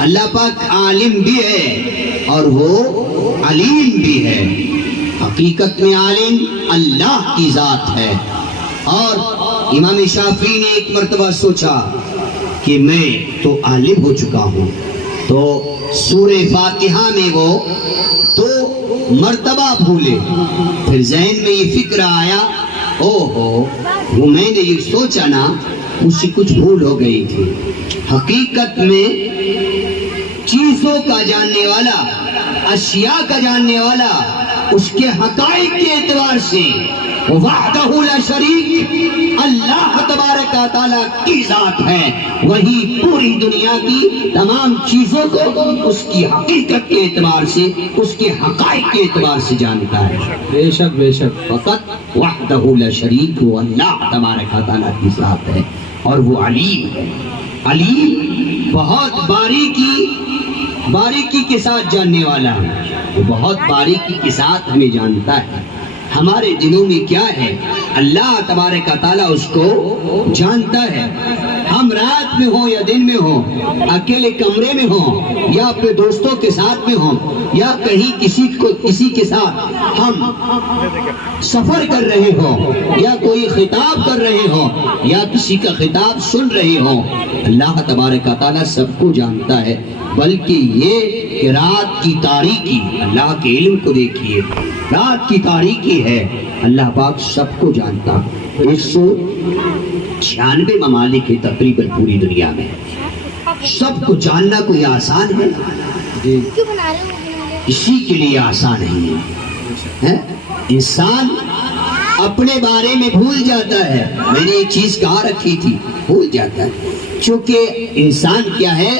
اللہ پاک عالم بھی ہے اور وہ علیم بھی ہے۔ حقیقت میں عالم اللہ کی ذات ہے۔ اور امام شافعی نے ایک مرتبہ سوچا کہ میں تو عالم ہو چکا ہوں، تو سورہ فاتحہ میں وہ تو مرتبہ بھولے۔ پھر ذہن میں یہ فکر آیا، وہ میں نے یہ سوچا نا، مجھ سے کچھ بھول ہو گئی تھی۔ حقیقت میں چیزوں کا جاننے والا، اشیاء کا جاننے والا، اس کے حقائق کے اعتبار سے وحدہ لا شریک اللہ تبارک و تعالیٰ کی ذات ہے۔ وہی پوری دنیا کی تمام چیزوں کو اس کی حقیقت کے اعتبار سے، اس کے حقائق کے اعتبار سے جانتا ہے۔ بے شک بے شک۔ فقط وحدہ لا شریک وہ اللہ تبارک و تعالیٰ کی ذات ہے، اور وہ علیم ہے۔ علیم بہت باریکی کے ساتھ جاننے والا ہے، وہ بہت باریکی کے ساتھ ہمیں جانتا ہے۔ ہمارے دلوں میں کیا ہے اللہ تبارک و تعالیٰ اس کو جانتا ہے۔ ہم رات میں ہوں یا دن میں ہوں، اکیلے کمرے میں ہوں یا اپنے دوستوں کے ساتھ میں ہوں، یا کہیں کسی کے ساتھ ہم سفر کر رہے ہوں، یا کوئی خطاب کر رہے ہوں، یا کسی کا خطاب سن رہے ہوں، اللہ تبارک و تعالیٰ سب کو جانتا ہے۔ بلکہ یہ کہ رات کی تاریکی، اللہ کے علم کو دیکھیے، رات کی تاریکی ہے، اللہ پاک سب کو جانتا۔ 196 ممالک ہے تقریباً پوری دنیا میں، سب کو جاننا کوئی آسان ہے؟ کسی کے لیے آسان نہیں ہے۔ انسان اپنے بارے میں بھول جاتا ہے، میں نے یہ چیز کہاں رکھی تھی، بھول جاتا ہے۔ چونکہ انسان کیا ہے،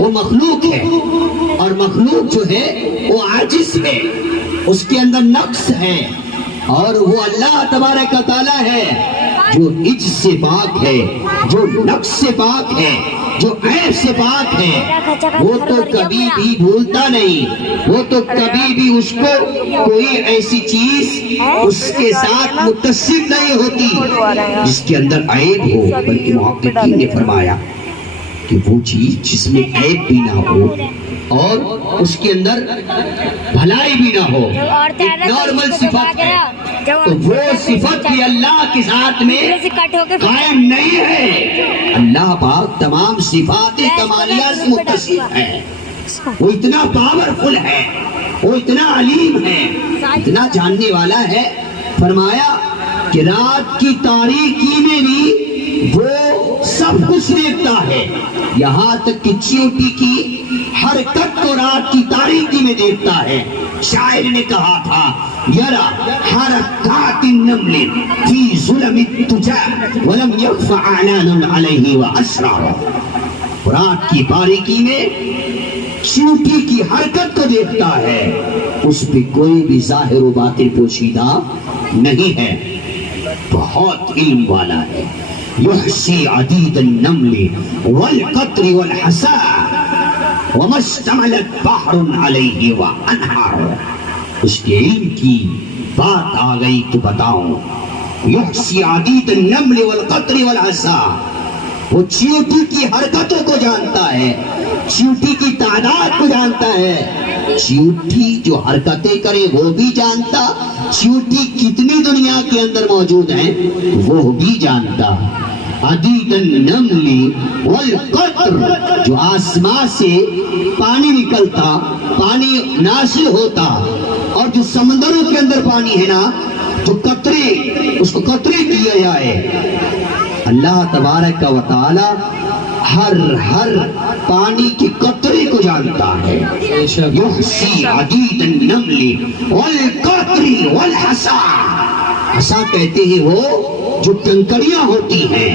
وہ مخلوق ہے، اور مخلوق جو ہے وہ عاجز ہے، اس کے اندر نقص ہے، اور وہ اللہ تبارک و تعالیٰ ہے جو عجز سے پاک ہے، جو نقص سے پاک ہے، جو عیب سے پاک ہے۔ وہ تو کبھی بھی بھولتا نہیں، وہ تو کبھی بھی اس کو کوئی ایسی چیز اس کے ساتھ متصف نہیں ہوتی جس کے اندر عیب ہو، بلکہ محققین نے فرمایا کہ وہ چیز جس میں عیب بھی نہ ہو اور اس کے اندر بھلائی بھی نہ ہو، ایک نارمل صفت ہے، تو وہ صفت بھی اللہ کے ذات میں قائم نہیں ہے۔ اللہ پاک تمام صفات کمالیہ سے متصف ہے، وہ اتنا پاورفل ہے، وہ اتنا علیم ہے، اتنا جاننے والا ہے۔ فرمایا کہ رات کی تاریکی میں بھی وہ سب کچھ دیکھتا ہے، یہاں تک کہ چیونٹی کی حرکت کو رات کی تاریکی میں دیکھتا ہے۔ شاعر نے کہا تھا، یرا حرکات النمل فی ظلم التجا ولم یخف اعلان علیہ واسرار۔ رات کی تاریکی میں چیونٹی کی حرکت کو دیکھتا ہے، اس پہ کوئی بھی ظاہر و باطن پوشیدہ نہیں ہے، بہت علم والا ہے۔ یحصی عدید النمل والقطر والحسا وما اشتملت بحر علیہ وانہار۔ اس کے علم کی بات آ گئی تو بتاؤں، یحصی عدید النمل والقطر والحسا، وہ چیونٹی کی حرکتوں کو جانتا ہے، چیونٹی کی تعداد کو جانتا ہے، چیونٹی جو حرکتیں کرے وہ بھی جانتا، چیونٹی کتنی دنیا کے اندر موجود ہیں وہ بھی جانتا۔ عدید النمل والقطر، جو آسمان سے پانی نکلتا، پانی نازل ہوتا، اور جو سمندروں کے اندر پانی ہے نا، جو قطرے، اس کو قطرے کیا جائے، اللہ تبارک و تعالی ہر پانی کے قطرے کو جانتا ہے۔ یحصی عدید النمل والقطر والحسا، حسا کہتے ہیں وہ جو کنکریاں ہوتی ہیں،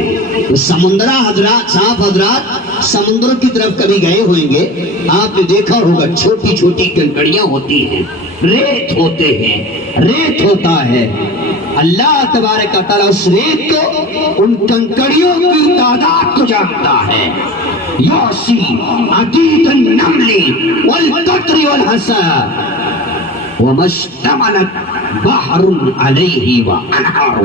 وہ سمندرہ حضرات، صاحب حضرات سمندروں کی طرف کبھی گئے ہوئیں گے، آپ نے دیکھا ہوگا چھوٹی چھوٹی کنکریاں ہوتی ہیں، ریت ہوتے ہیں، ریت ہوتا ہے۔ اللہ تبارک و تعالیٰ اس ریت کو، ان کنکریوں کی تعداد کو جانتا ہے۔ یحصی عدید النمل والقطر والحسا وما اشتملت بحر علیہ وانہار۔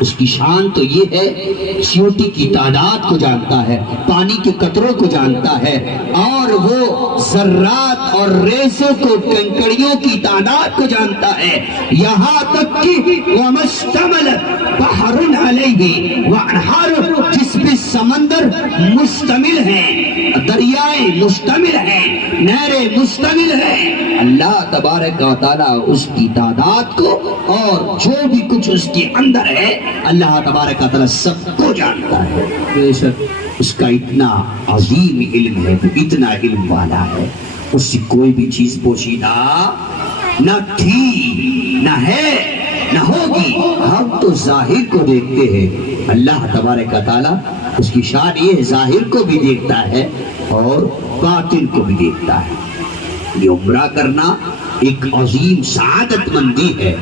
اس کی شان تو یہ ہے چیوٹی کی تعداد کو جانتا ہے، پانی کے قطروں کو جانتا ہے، اور وہ ذرات اور ریزوں کو، کنکڑیوں کی تعداد کو جانتا ہے، یہاں تک کہ وَمَشْتَمَلَتْ بَحْرٌ عَلَيْهِ وَأَنْهَارٌ، جس پہ سمندر مشتمل ہیں، دریائے مشتمل ہیں، نہریں مشتمل ہیں، اللہ تبارک و تعالیٰ اس کی تعداد کو اور جو بھی کچھ اس کے اندر ہے اللہ تبارک و تعالیٰ سب کو جانتا ہے۔ بے شک اس کا اتنا عظیم علم ہے، وہ اتنا علم والا ہے، اس سے کوئی بھی چیز پوشیدہ نہ تھی، نہ ہے، نہ ہوگی۔ ہم تو ظاہر کو دیکھتے ہیں، اللہ تبارک و تعالیٰ اس کی شان یہ ہے ظاہر کو بھی دیکھتا ہے اور باطن کو بھی دیکھتا ہے۔ یہ عمرہ کرنا ایک عظیم سعادت مندی ہے،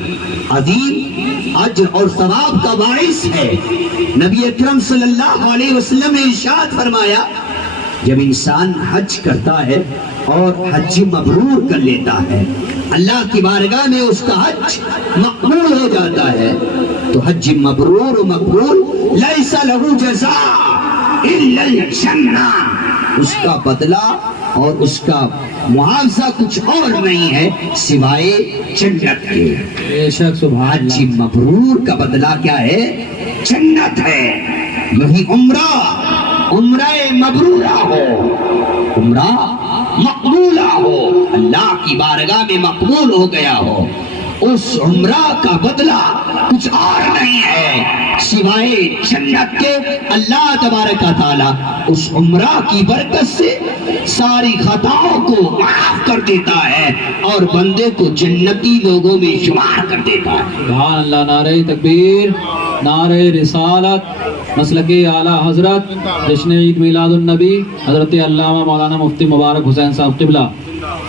عظیم اجر اور ثواب کا باعث ہے۔ نبی اکرم صلی اللہ علیہ وسلم نے ارشاد فرمایا، جب انسان حج کرتا ہے اور حج مبرور کر لیتا ہے، اللہ کی بارگاہ میں اس کا حج مقبول ہو جاتا ہے، تو حج مبرور و مقبول لیس لہ جزاء الا الجنہ، اس کا بدلہ اور اس کا معاوضہ کچھ اور نہیں ہے سوائے جنت کے۔ بے شک سبحان حج اللہ۔ مبرور کا بدلہ کیا ہے؟ جنت ہے۔ یہی عمرہ مبرورہ ہو، عمرہ مقبولہ ہو، اللہ کی بارگاہ میں مقبول ہو گیا ہو، اس عمرہ کا بدلہ کچھ اور نہیں ہے سوائے جنت کے۔ اللہ تبارک و تعالیٰ اس عمرہ کی برکت سے ساری خطاؤں کو معاف کر دیتا ہے اور بندے کو جنتی لوگوں میں شمار کر دیتا ہے۔ سبحان اللہ۔ نعرہ تکبیر، نعرہ رسالت، مسلک اعلیٰ حضرت جشن عید میلاد النبی حضرت علامہ مولانا مفتی مبارک حسین صاحب قبلہ۔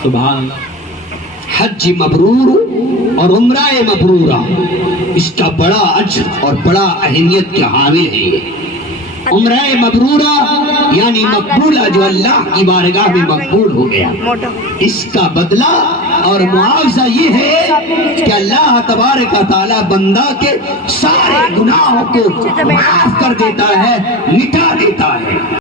سبحان اللہ۔ حج مبرور اور عمرہ مبرورہ اس کا بڑا اجر اور بڑا اہمیت کے حامل ہے۔ عمرہ مبرورہ یعنی مقبولہ، جو اللہ کی بارگاہ میں مقبول ہو گیا، اس کا بدلہ اور معاوضہ یہ ہے کہ اللہ تبارک و تعالیٰ بندہ کے سارے گناہوں کو معاف کر دیتا ہے، مٹا دیتا ہے۔